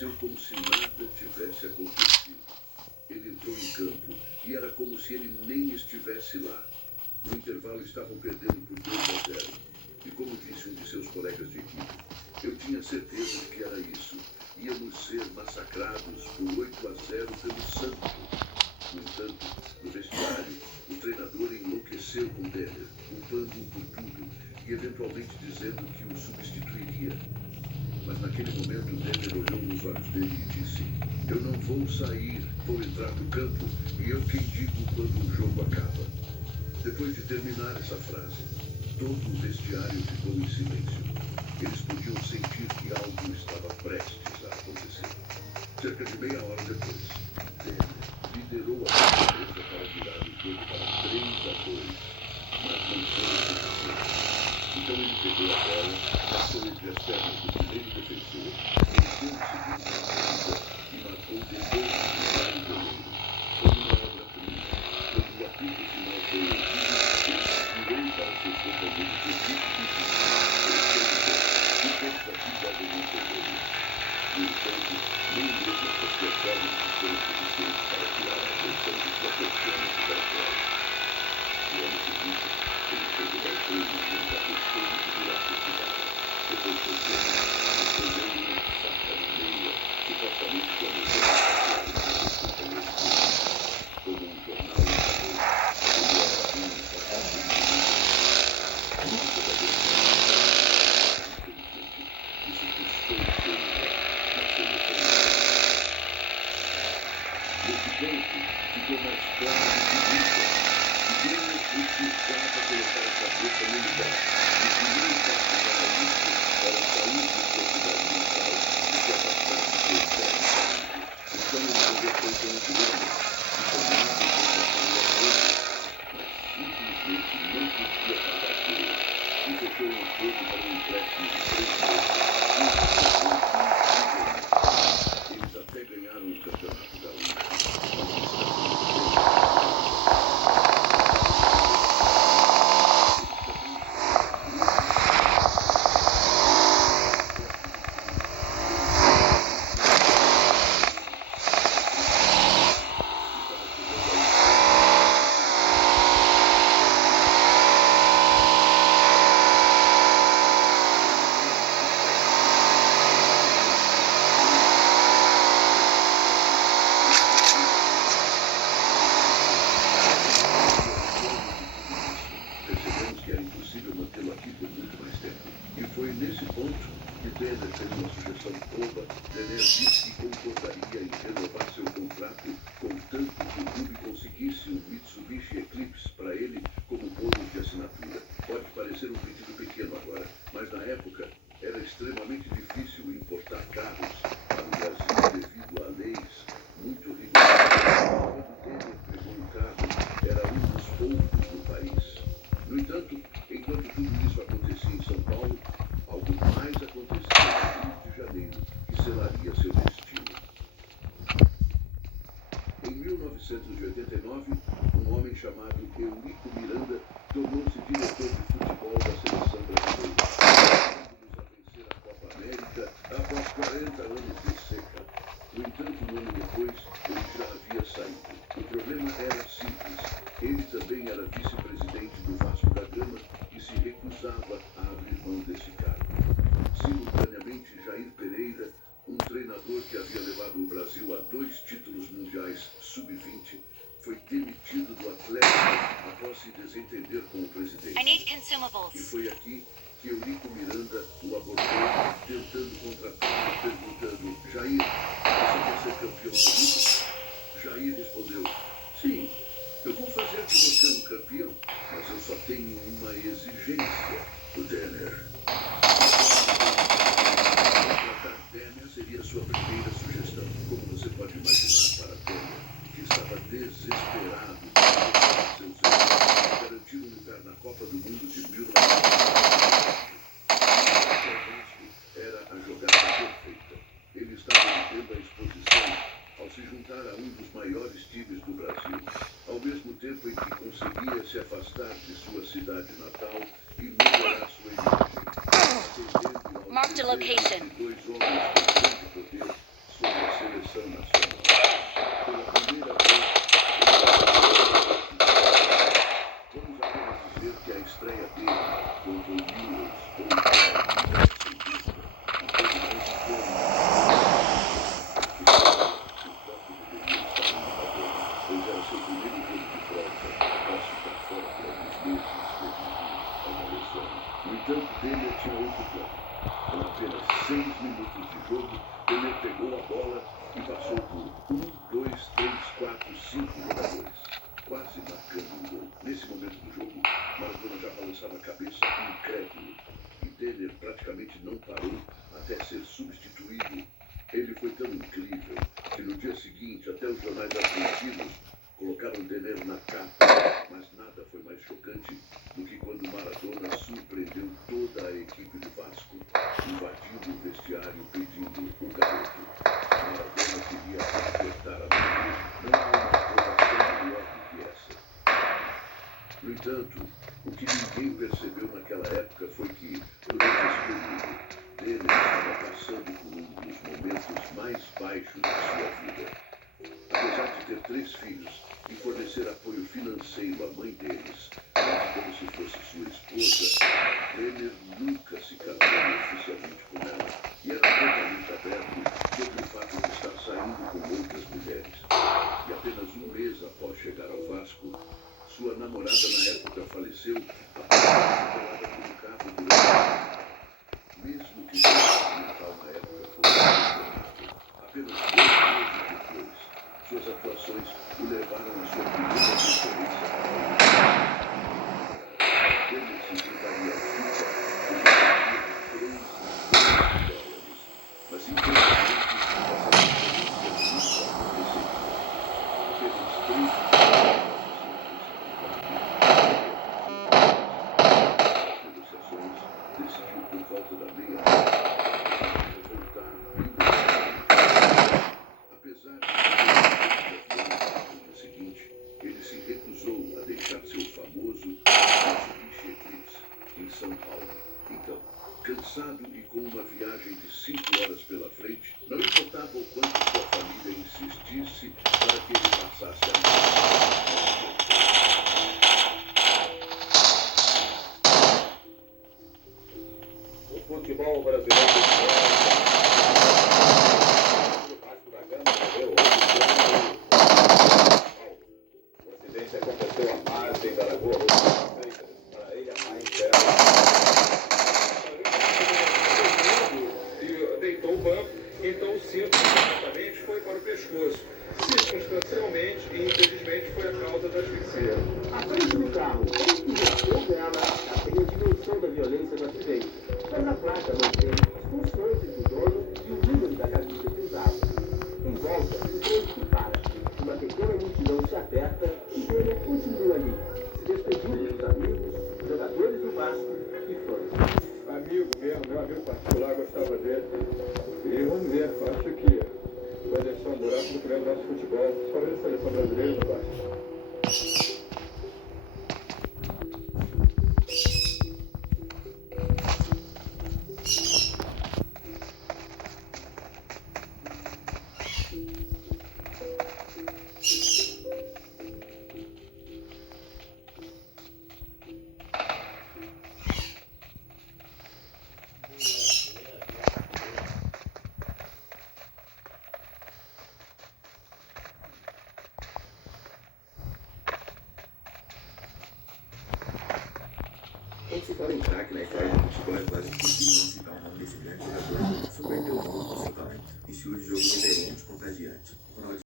aconteceu como se nada tivesse acontecido. Ele entrou em campo e era como se ele nem estivesse lá. No intervalo estavam perdendo por 2-0. E como disse um de seus colegas de equipe, eu tinha certeza de que era isso. Íamos ser massacrados por 8-0 pelo Santos. No entanto, no vestiário, o treinador enlouqueceu com Denner, culpando-o por tudo e eventualmente dizendo que o substituiria. Mas naquele momento, Denner olhou nos olhos dele e disse: eu não vou sair, vou entrar no campo e eu quem digo quando o jogo acaba. Depois de terminar essa frase, todo o vestiário ficou em silêncio. Eles podiam sentir que algo estava prestes a acontecer. Cerca de meia hora depois, Denner liderou a defesa para virar o jogo para 3-2, mas não foi o suficiente. Então ele pegou a bola, passou entre as pernas do primeiro defensor, venceu o segundo na corrida e marcou depois do vário goleiro. Foi uma obra-prima. Quando o apito final foi ouvido, ele virou para seus companheiros de equipe e disse: e todos aqui devem entender isso. No entanto, nem mesmo essas performances foram suficientes para tirar a atenção de sua performance da vitória. No ano seguinte, ele chegou ao treino e já pensou em virar festival. Depois foi pego, escondendo uma faca na meia, supostamente quando ele foi passeado com seus companheiros de equipe. Como um jornal informou, ele era um assassino de muito verdadeiro. Infelizmente, isso custou seu lugar na seleção. Nesse ponto, ficou mais claro que nunca. Deus precisava colocar a cabeça no lugar. E o primeiro passo para isso era sair de sua cidade mental e se afastar de seu interno sádico. Então ele conversou com os grandes, que sonhavam com uma família grande, mas simplesmente não podia pagar por ele. E fechou um acordo para um empréstimo de 3 meses. Eles até ganharam o campeonato gaúcho, mas percebemos que era impossível mantê-lo aqui por muito mais tempo. E foi nesse ponto que Denner fez uma sugestão boba. Denner disse que concordaria em renovar seu contrato, contanto que o clube conseguisse um Mitsubishi Eclipse para ele como bônus de assinatura. Pode parecer um pedido pequeno agora, mas na época era extremamente difícil importar carros para o Brasil devido a leis muito rigorosas. Quando Denner pegou um carro, era um dos poucos no país. No entanto, enquanto tudo isso acontecia em São Paulo, algo mais acontecia no Rio de Janeiro, que selaria seu destino. Em 1989, um homem chamado Eurico Miranda tornou-se diretor de futebol da seleção brasileira, ajudando-nos a vencer a Copa América após 40 anos de seca. No entanto, um ano depois, ele já havia saído. O problema era simples. Ele também era vice-presidente do Vasco da Gama e se recusava a abrir mão desse cargo. Simultaneamente, Jair Pereira, um treinador que havia levado o Brasil a 2 títulos mundiais sub-20, foi demitido do Atlético após se desentender com o presidente. E foi aqui que Eurico Miranda o abordou, tentando contratá-lo, perguntando: Jair, você quer ser campeão comigo? Jair respondeu: sim, eu vou fazer de você um campeão, mas eu só tenho uma exigência. O Denner. Contratar Denner seria sua primeira sugestão. Como você pode imaginar, para Denner, que estava desesperado por recuperar seus erros, garantir um lugar na Copa do Mundo de 1994. Era a jogada perfeita. Ele estava vivendo a exposição ao se juntar a um dos maiores times do Brasil, ao mesmo tempo em que conseguia se afastar de sua cidade natal e melhorar sua imagem. Atendendo ao desejo de 2 homens com grande poder, estreia dele contra o Newell's Old Boys sem dúvida, e todo mundo ficou o foco deveria estar no Madonna, pois era seu primeiro jogo de volta após ficar fora por alguns meses devido a uma lesão. No entanto, Denner tinha outro plano. Com apenas 6 minutos de jogo, Denner pegou a bola e passou por 1, 2, 3, 4, 5 jogadores, quase marcando um gol. Nesse momento do jogo, Maradona já balançava a cabeça incrédulo e Denner praticamente não parou até ser substituído. Ele foi tão incrível que no dia seguinte até os jornais argentinos colocaram Denner na capa, mas nada foi mais chocante do que quando Maradona surpreendeu toda a equipe do Vasco, invadindo o vestiário pedindo o garoto. Maradona queria apertar a mão. Não há uma aprovação melhor do que essa. No entanto, o que ninguém percebeu naquela época foi que, durante esse período, Denner estava passando por um dos momentos mais baixos de sua vida. Apesar de ter 3 filhos e fornecer apoio financeiro à mãe deles, quase como se fosse sua esposa, Denner nunca se casou oficialmente com ela e era totalmente aberto sobre o fato de estar saindo com outras mulheres. E apenas um mês após chegar ao Vasco, sua namorada na época faleceu após ser atropelada por um carro durante mesmo que seu mental na época fosse questionável. Apenas 2 meses depois, suas atuações o levaram à sua primeira conferência para o Denner se enfrentaria ao FIFA por uma quantia de $3 milhões. Mas infelizmente, essa conferência nunca aconteceria. Apenas 3 meses negociações, decidiu por volta da meia-noite voltar imediatamente. Apesar de no dia seguinte, ele se recusou a deixar seu famoso Mitsubishi Eclipse em São Paulo. Então, cansado e com uma viagem de 5 horas pela frente, não importava o quanto sua família insistisse para que ele passasse a noite. O futebol brasileiro o Vasco da Gama morreu o acidente aconteceu à margem da Lagoa para a ilha mais bela e deitou o banco, então o cinto imediatamente foi para o pescoço. Circunstancialmente e infelizmente foi a causa da asfixia. A frente do carro, como que já dela, tem a dimensão da violência do acidente, mas a placa mantém as constâncias do dono e o número da camisa que usava. Em volta, o trânsito para, uma pequena multidão se aperta e ele continua ali, se despedindo dos amigos, jogadores do Vasco e fãs. Amigo mesmo, meu amigo particular, gostava dele. E vamos ver, acho que vai deixar um buraco no grande nosso futebol, principalmente a seleção brasileira do Vasco. Quando se fala em craque na história do futebol, é quase impossível não citar o nome desse grande jogador que surpreendeu o mundo com seu talento e estilo de jogo reverente e contagiante. Ronaldinho